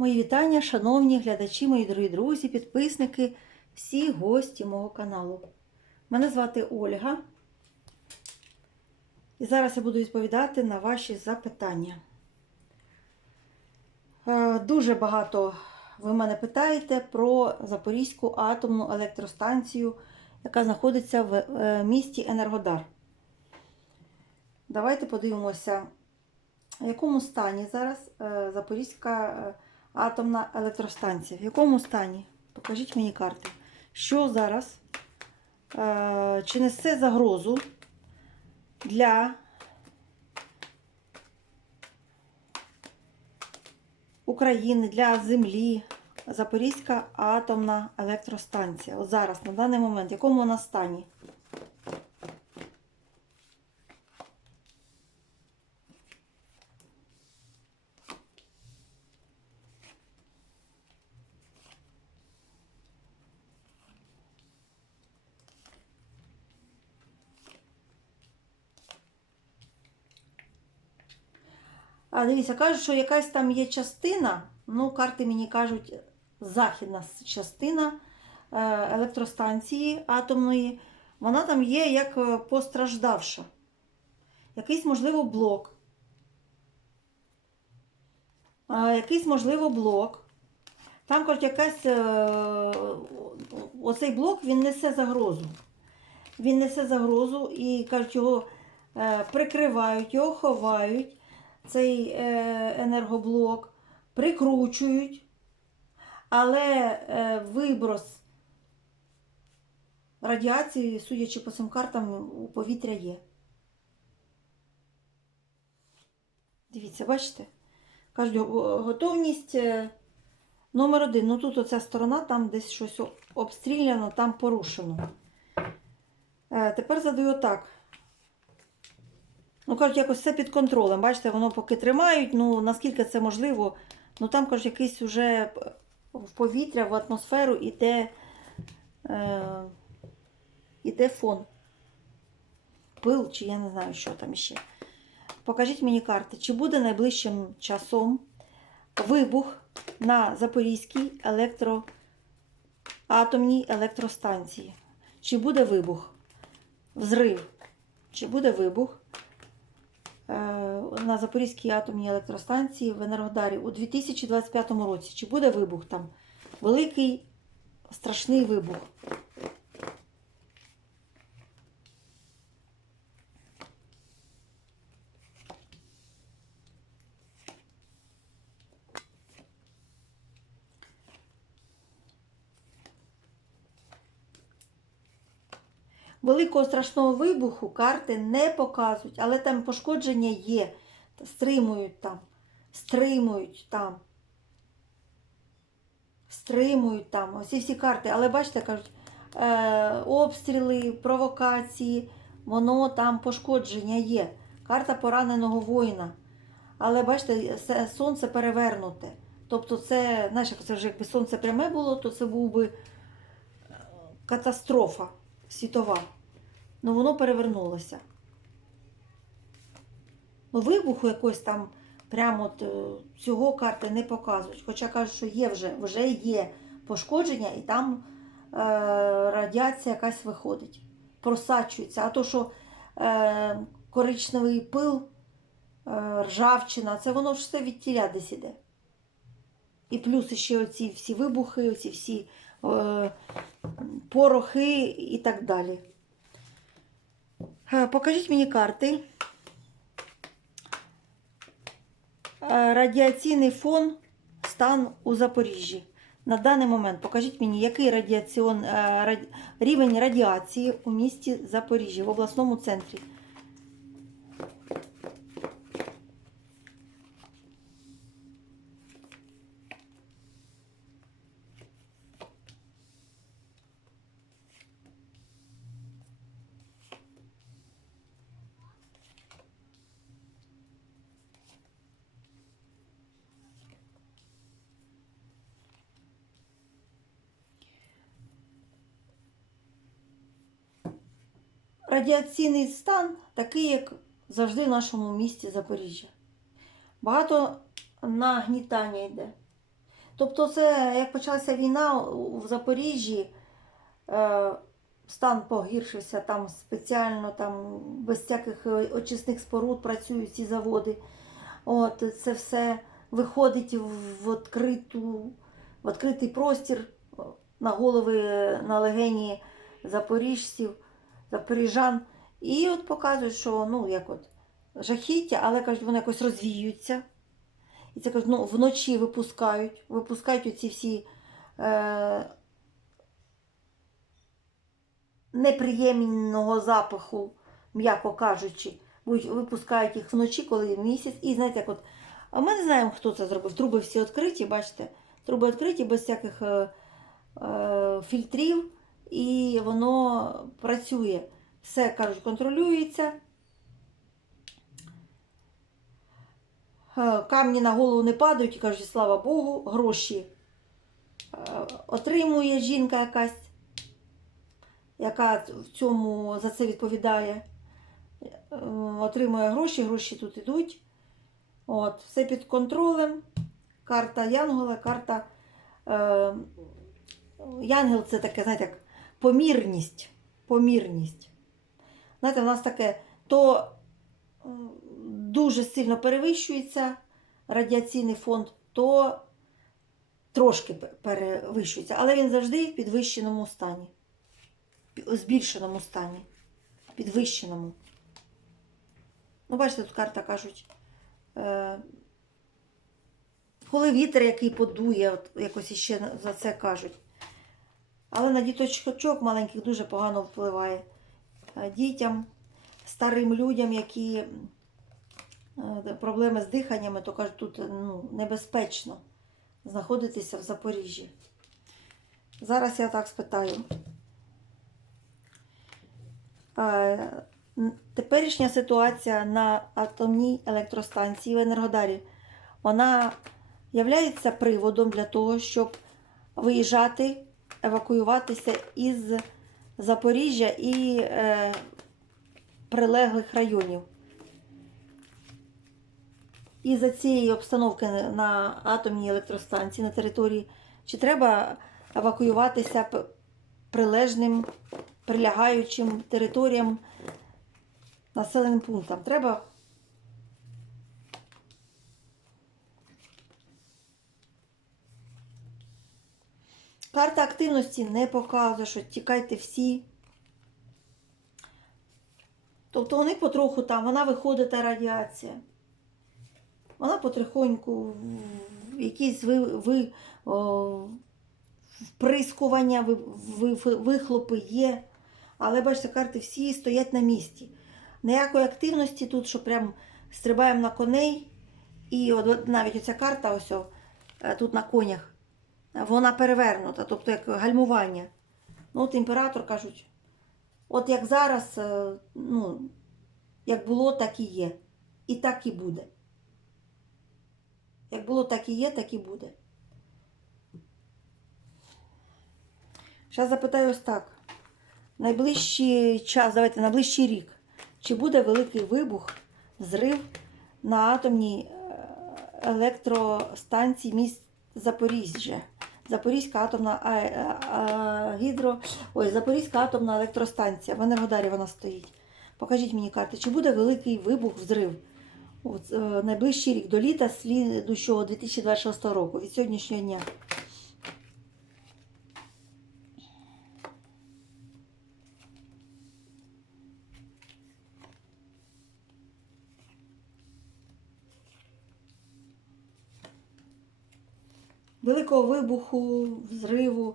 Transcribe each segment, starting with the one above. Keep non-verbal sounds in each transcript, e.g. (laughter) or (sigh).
Мої вітання, шановні глядачі, мої дорогі друзі, підписники, всі гості мого каналу. Мене звати Ольга. І зараз я буду відповідати на ваші запитання. Е, Дуже багато ви мене питаєте про Запорізьку атомну електростанцію, яка знаходиться в е, місті Енергодар. Давайте подивимося, в якому стані зараз е, Запорізька атомна електростанція. В якому стані? Покажіть мені карти. Що зараз? Е, Чи несе загрозу для України, для землі Запорізька атомна електростанція? От зараз, на даний момент, в якому вона стані? А дивіться, кажуть, що якась там є частина, ну, карти мені кажуть, західна частина е, електростанції атомної, вона там є як е, постраждавша. Якийсь, можливо, блок. Якийсь, можливо, блок. Там, кажуть, якась е, оцей блок він несе загрозу. Він несе загрозу і кажуть, його прикривають, його ховають цей е, енергоблок, прикручують, але е, виброс радіації, судячи по цим картам, у повітря є. Дивіться, бачите? Кажуть, готовність е, номер один. Ну тут оця сторона, там десь щось обстріляно, там порушено. Тепер задаю так. Ну, кажуть, якось все під контролем. Бачите, воно поки тримають, ну наскільки це можливо, ну там, кажуть, якийсь уже в повітря, в атмосферу іде, е, іде фон. Пил, чи я не знаю, що там ще. Покажіть мені карти, чи буде найближчим часом вибух на Запорізькій електроатомній електростанції? Чи буде вибух? Взрив? Чи буде вибух? На Запорізькій атомній електростанції в Енергодарі у 2025 році. Чи буде вибух там? Великий страшний вибух. Великого страшного вибуху карти не показують, але там пошкодження є. Стримують там, стримують там. Стримують там. Ось всі карти. Але бачите, кажуть, е, обстріли, провокації, воно там пошкодження є. Карта пораненого воїна. Але бачите, сонце перевернуте. Тобто, це, знаєш, це вже якби сонце пряме було, то це був би е, катастрофа світова. Ну воно перевернулося. Вибуху якось там прямо от, е, цього карти не показують. Хоча кажуть, що є вже, вже є пошкодження, і там е, радіація якась виходить, просачується. А то, що е, коричневий пил, е, ржавчина, це воно все від тіля десь іде. І плюс ще оці всі вибухи, оці всі е, порохи і так далі. Е, Покажіть мені карти. Е, Радіаційний фон стан у Запоріжжі. На даний момент покажіть мені, який радіаціон, е, раді- рівень радіації у місті Запоріжжя в обласному центрі. Радіаційний стан такий, як завжди в нашому місті Запоріжжя. Багато нагнітання йде. Тобто, це як почалася війна в Запоріжжі, е, стан погіршився там спеціально, там без всяких очисних споруд працюють ці заводи. От це все виходить в відкриту, в відкритий простір на голови, на легені запоріжців, запоріжан. І от показують, що ну як от жахіття, але кажуть, вони якось розвіюються. І це кажуть, ну, вночі випускають, випускають оці всі е, неприємного запаху, м'яко кажучи, випускають їх вночі, коли місяць. І знаєте, як от, а ми не знаємо, хто це зробив. Труби всі відкриті, бачите? Труби відкриті без всяких е, е, фільтрів, і воно працює. Все, кажуть, контролюється. Е, Камні на голову не падають і кажуть, слава Богу, гроші е, отримує жінка якась, яка в цьому за це відповідає. Е, Отримує гроші, гроші тут ідуть. От, все під контролем. Карта Янгола, карта. Е, Янгел це таке, знаєте, як помірність. Помірність. Знаєте, в нас таке то дуже сильно перевищується радіаційний фонд, то трошки перевищується, але він завжди в підвищеному стані, пі- збільшеному стані, підвищеному. Ну, бачите, тут карта кажуть, е, коли вітер який подує, от якось іще за це кажуть. Але на діточок маленьких дуже погано впливає. Е, Дітям, старим людям, які е, проблеми з диханнями, то кажуть, тут ну, небезпечно знаходитися в Запоріжжі. Зараз я так спитаю. Е, Теперішня ситуація на атомній електростанції в Енергодарі, вона являється приводом для того, щоб виїжджати, евакуюватися із Запоріжжя і е, прилеглих районів. І за цієї обстановки на атомній електростанції на території, чи треба евакуюватися прилежним, прилягаючим територіям, населеним пунктам? Треба. Карта активності не показує, що тікайте всі. Тобто вони потроху там, вона виходить та радіація. Вона потрохоньку якісь ви, ви, о, вприскування, ви, ви, ви- вихлопи є. Але бачите, карти всі стоять на місці. Ніякої активності тут, що прям стрибаємо на коней. І от, от навіть оця карта, ось о, е, тут на конях, вона перевернута, тобто як гальмування. Ну, от імператор кажуть, от як зараз, е, ну, як було, так і є. І так і буде. Як було, так і є, так і буде. Зараз запитаю ось так. Найближчий час, давайте, найближчий рік. Чи буде великий вибух, взрив на атомній е, електростанції міст Запоріжжя? Запорізька атомна а, а, а, гідро, ой, Запорізька атомна електростанція. В Енергодарі вона стоїть. Покажіть мені карти, чи буде великий вибух, взрив? От, е, найближчий рік до літа слідущого 2026 року, від сьогоднішнього дня. Великого вибуху, взриву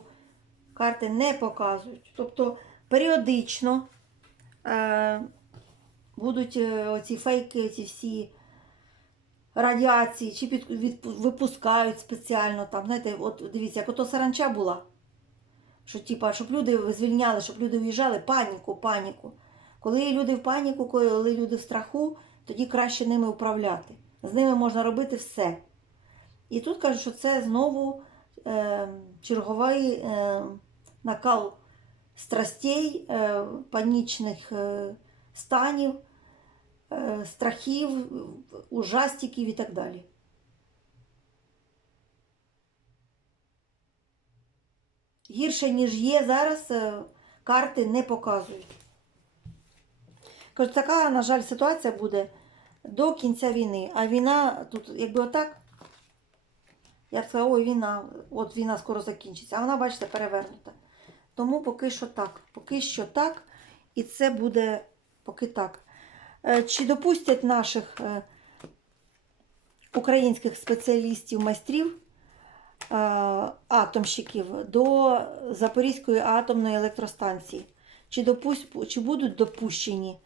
карти не показують. Тобто періодично е, будуть е, оці фейки, ці всі радіації, чи під, від, випускають спеціально там. Знаєте, от дивіться, як ото саранча була. Що, типа, щоб люди звільняли, щоб люди уїжджали, паніку, паніку. Коли люди в паніку, коли люди в страху, тоді краще ними управляти. З ними можна робити все. І тут кажуть, що це знову е, черговий е, накал страстей, е, панічних е, станів, е, страхів, ужастиків і так далі. гірше, ніж є зараз, е, карти не показують. Така, на жаль, ситуація буде до кінця війни. А війна тут, якби отак, я б сказала, ой, війна, от війна скоро закінчиться. А вона, бачите, перевернута. Тому поки що так. Поки що так. І це буде поки так. Е, Чи допустять наших е, українських спеціалістів, майстрів, е, атомщиків до Запорізької атомної електростанції? Чи, допусть, чи будуть допущені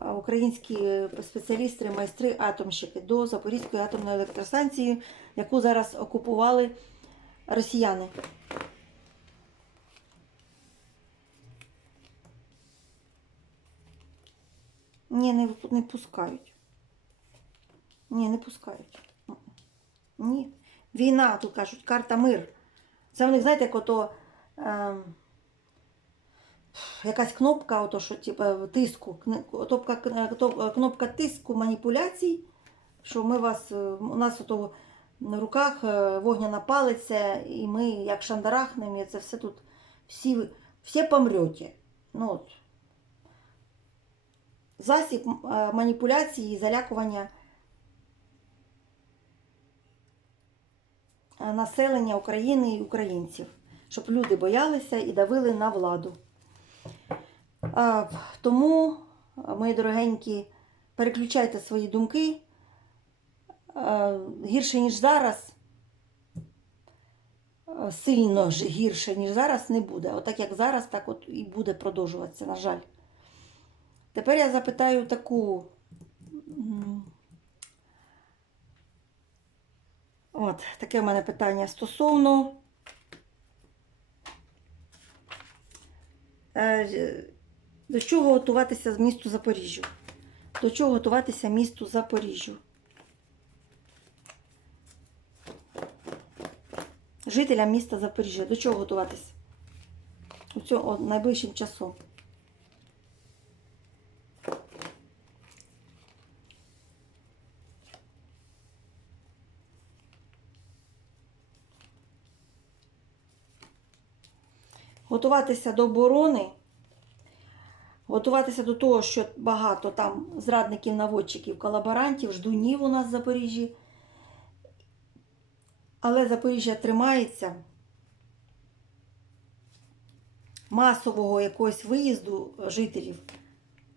українські спеціалісти, майстри, атомщики до Запорізької атомної електростанції, яку зараз окупували росіяни? Ні, не, не пускають. Ні, не пускають. Ні. Війна, тут кажуть, карта мир. Це в них, знаєте, як ото ем, якась кнопка, ото, що, типу, тиску. кн- Кнопка, кнопка тиску маніпуляцій, що ми вас, е, у нас ото на руках е, вогняна палиця, і ми як шандарахнемо, і це все тут всі, всі помрете. Ну, от. Засіб е, маніпуляції і залякування е, населення України і українців, щоб люди боялися і давили на владу. Тому, е, мої дорогенькі, переключайте свої думки. Е, Гірше, ніж зараз, е, сильно ж гірше, ніж зараз, не буде. Отак як зараз, так от і буде продовжуватися, на жаль. Тепер я запитаю таку. От, таке в мене питання стосовно. До чого готуватися з місту Запоріжжю? До чого готуватися місту Запоріжжю? Жителям міста Запоріжжя. До чого готуватися? У цьому найближчим часом. готуватися до оборони, готуватися до того, що багато там зрадників, наводчиків, колаборантів, ждунів у нас в Запоріжжі. Але Запоріжжя тримається. Масового якогось виїзду жителів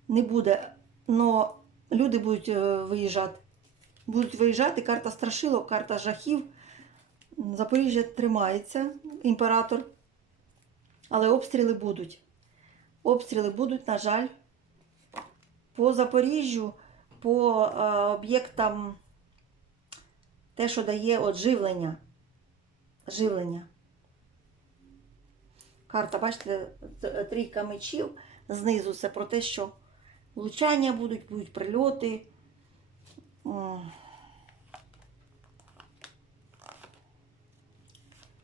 не буде, але люди будуть е, виїжджати. Будуть виїжджати, карта страшилок, карта жахів. Запоріжжя тримається, імператор. Але обстріли будуть. Обстріли будуть, на жаль, по Запоріжжю, по е, об'єктам те, що дає от живлення. Живлення. Карта, бачите, трійка мечів. Знизу це про те, що влучання будуть, будуть прильоти.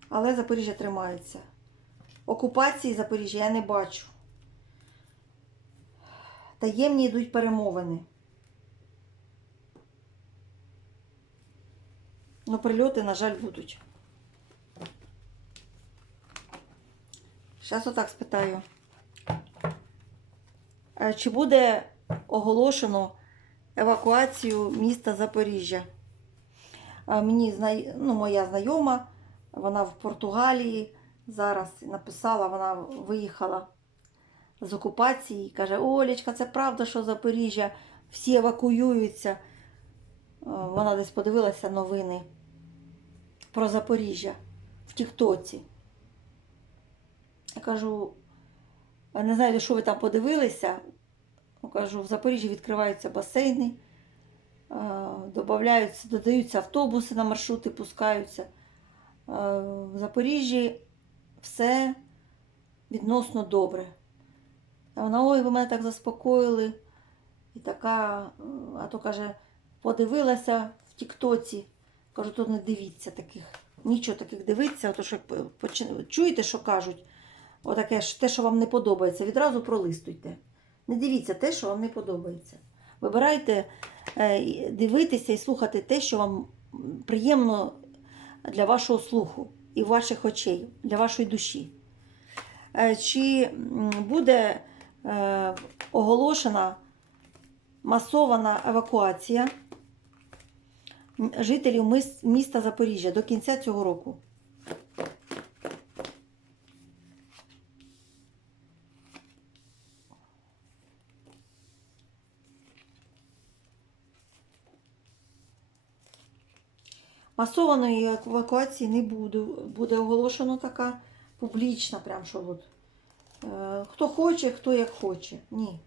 Але Запоріжжя тримається. Окупації Запоріжжя я не бачу. Таємні йдуть перемовини. Ну, прильоти, на жаль, будуть. Зараз отак спитаю. Е, Чи буде оголошено евакуацію міста Запоріжжя? Е, Мені ну, моя знайома, вона в Португалії зараз написала, вона виїхала з окупації каже: Олечка, це правда, що Запоріжжя всі евакуюються. Е, Вона десь подивилася новини про Запоріжжя в Тіктоці. Я кажу, не знаю, що ви там подивилися. Ну, Кажу, в Запоріжжі відкриваються басейни, е, добавляються, додаються автобуси на маршрути, пускаються. Е, В Запоріжжі все відносно добре. Вона, ой, ви мене так заспокоїли. І така, е, а то каже, подивилася в Тіктоці. Кажу, то не дивіться таких. Нічого таких дивиться, то що чуєте, що кажуть? Отаке те, що вам не подобається, відразу пролистуйте. Не дивіться те, що вам не подобається. Вибирайте е, дивитися і слухати те, що вам приємно для вашого слуху і ваших очей, для вашої душі. е, чи буде оголошена масована евакуація жителів міста Запоріжжя до кінця цього року. Масованої евакуації не буде. Буде оголошено така публічна, прям що от. Е, хто хоче, хто як хоче. Ні.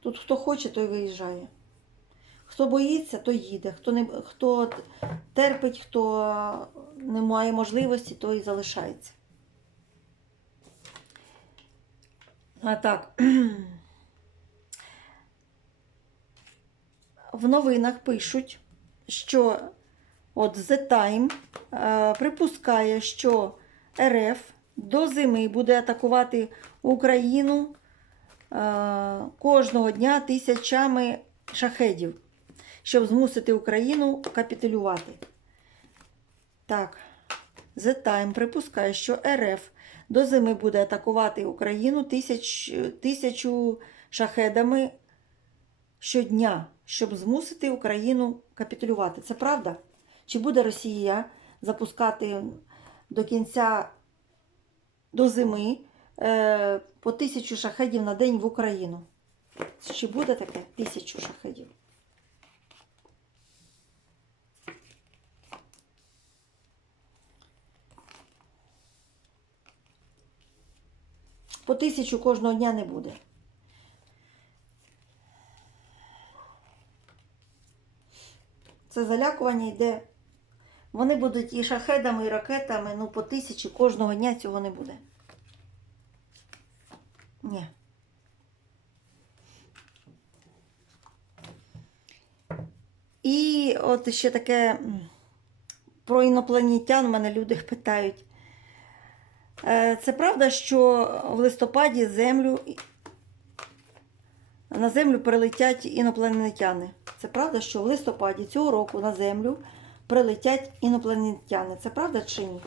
Тут хто хоче, той виїжджає. Хто боїться, той їде. Хто, не, хто терпить, хто не має можливості, той залишається. А так. (clears throat) В новинах пишуть, що от The Time е, припускає, що РФ до зими буде атакувати Україну е, кожного дня тисячами шахедів, щоб змусити Україну капітулювати. Так, The Time припускає, що РФ до зими буде атакувати Україну тисяч, тисячу шахедами щодня, щоб змусити Україну капітулювати. Це правда? Чи буде Росія запускати до кінця до зими е, по тисячу шахедів на день в Україну? Чи буде таке тисячу шахедів? По тисячу кожного дня не буде. Це залякування йде. Вони будуть і шахедами, і ракетами, ну по тисячі кожного дня цього не буде. Ні. І от ще таке про інопланетян мене люди питають. Е, Це правда, що в листопаді землю на землю прилетять інопланетяни. Це правда, що в листопаді цього року на землю прилетять інопланетяни. Це правда чи ні?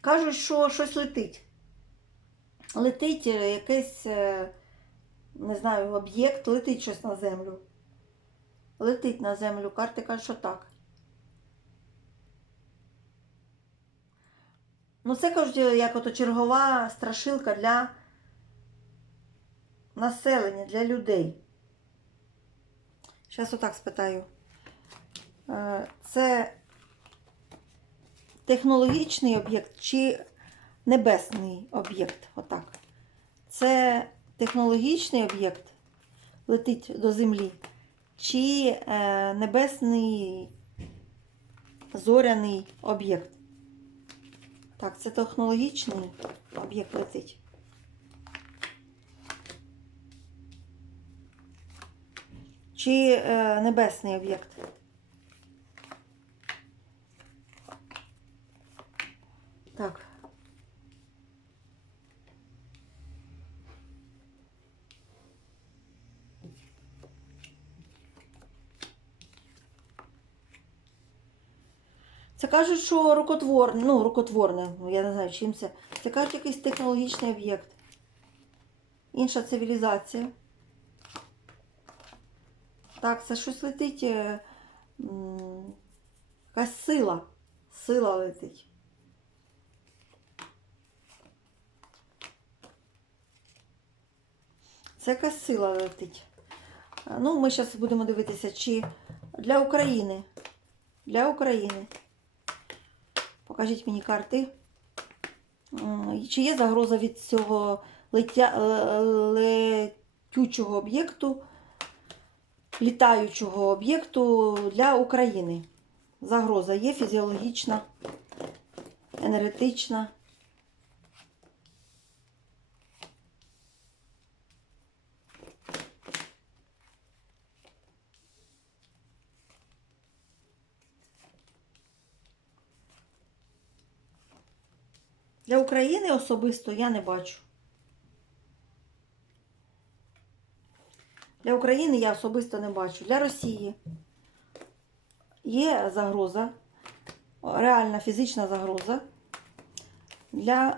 Кажуть, що щось летить. Летить е, якийсь, е, не знаю, об'єкт, летить щось на землю. Летить на землю. Карти кажуть, що так. Ну, це кажуть, як ото чергова страшилка для населення, для людей. Зараз отак спитаю. Е, Це технологічний об'єкт чи небесний об'єкт? Отак. Це технологічний об'єкт летить до землі, чи е, небесний зоряний об'єкт? Так, це технологічний об'єкт летить. Чи е, небесний об'єкт? Так. Це кажуть, що рукотворне, ну, рукотворне, ну, я не знаю, чим це. Це кажуть якийсь технологічний об'єкт. Інша цивілізація. Так, це щось летить. е, Якась сила. Сила летить. Це якась сила летить. Ну, ми зараз будемо дивитися, чи для України. Для України. Покажіть мені карти. Чи є загроза від цього летя... е, летючого об'єкту, літаючого об'єкту для України? Загроза є фізіологічна, енергетична. Для України особисто я не бачу. Для України я особисто не бачу. Для Росії є загроза, реальна фізична загроза для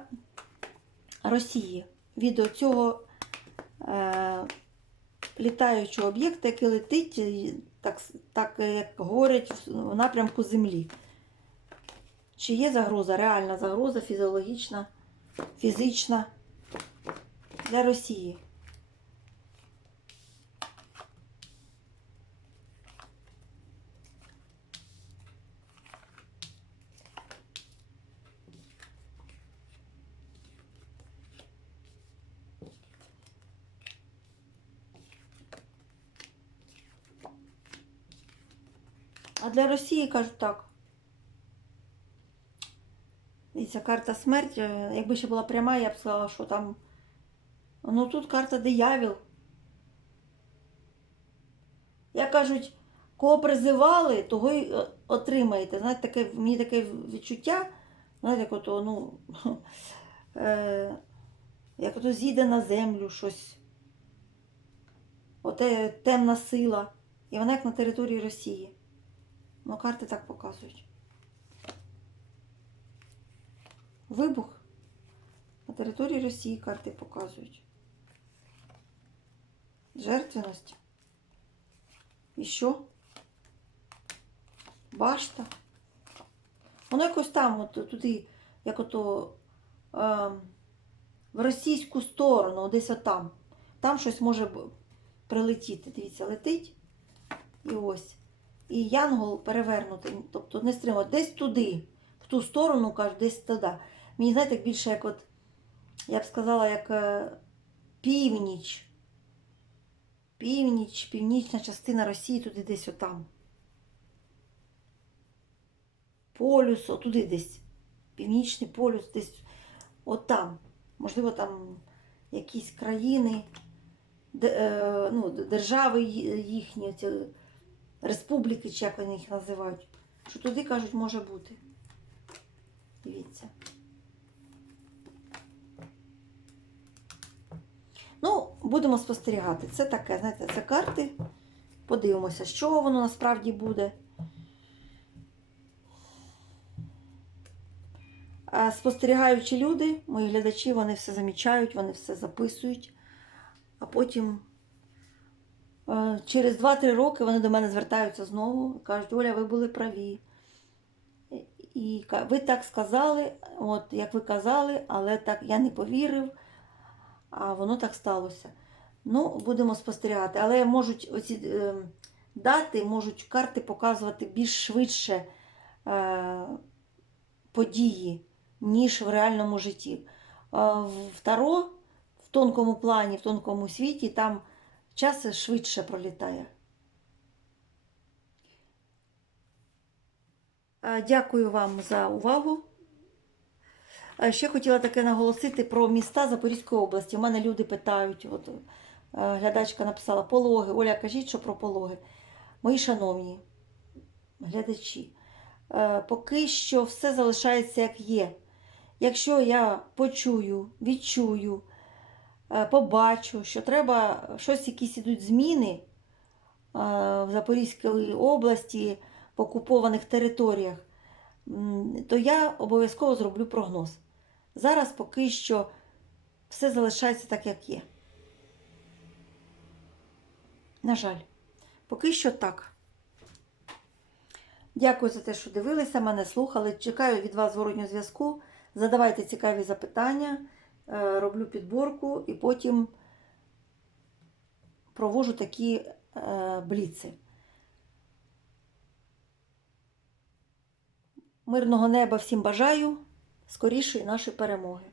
Росії від цього е, літаючого об'єкта, який летить, так, так як говорять, в напрямку Землі. Чи є загроза, реальна загроза, фізіологічна, фізична для Росії? А для Росії кажуть так. Дивіться, карта смерть. е, Якби ще була пряма, я б сказала, що там. Ну тут карта диявіл. Як кажуть, кого призивали, того й е, отримаєте. Знаєте, таке, мені таке відчуття, знаєте, як ото, ну, (laughs) е, як ото зійде на землю щось. Оте темна сила. І вона як на території Росії. Ну, карти так показують. Вибух. На території Росії карти показують. Жертвеність. І що? Башта. Воно якось там, от туди, як ото е, в російську сторону, десь отам. Там щось може прилетіти. Дивіться, летить. І ось. І янгол перевернутий, тобто не стримати, десь туди, в ту сторону, кажуть, десь туди. Мені знаєте, більше як от, я б сказала, як е, північ. Північ, північна частина Росії, туди десь отам. Полюс, отуди десь. Північний полюс, десь отам. Можливо, там якісь країни, де, е, ну, держави їхні, ці, республіки, чи як вони їх називають. Що туди, кажуть, може бути. Дивіться. Ну, будемо спостерігати. Це таке, знаєте, це карти. Подивимося, що воно насправді буде. Спостерігаючі люди, мої глядачі, вони все замічають, вони все записують, а потім е, через 2-3 роки вони до мене звертаються знову і кажуть, Оля, ви були праві. І ви так сказали, от як ви казали, але так я не повірив, а воно так сталося. Ну, будемо спостерігати. Але можуть оці е, дати, можуть карти показувати більш швидше е, події, ніж в реальному житті. Е, в Таро, в тонкому плані, в тонкому світі, там час швидше пролітає. Е, Дякую вам за увагу. Ще хотіла таке наголосити про міста Запорізької області. У мене люди питають, от е, глядачка написала пологи. Оля, кажіть, що про пологи. Мої шановні глядачі, е, поки що все залишається як є. Якщо я почую, відчую, е, побачу, що треба щось, якісь ідуть зміни в Запорізькій області, в окупованих територіях, то я обов'язково зроблю прогноз. Зараз поки що все залишається так, як є. На жаль, поки що так. Дякую за те, що дивилися, мене слухали. Чекаю від вас зворотнього зв'язку. Задавайте цікаві запитання, е, роблю підборку і потім провожу такі е, бліци. Мирного неба всім бажаю, скорішої нашої перемоги.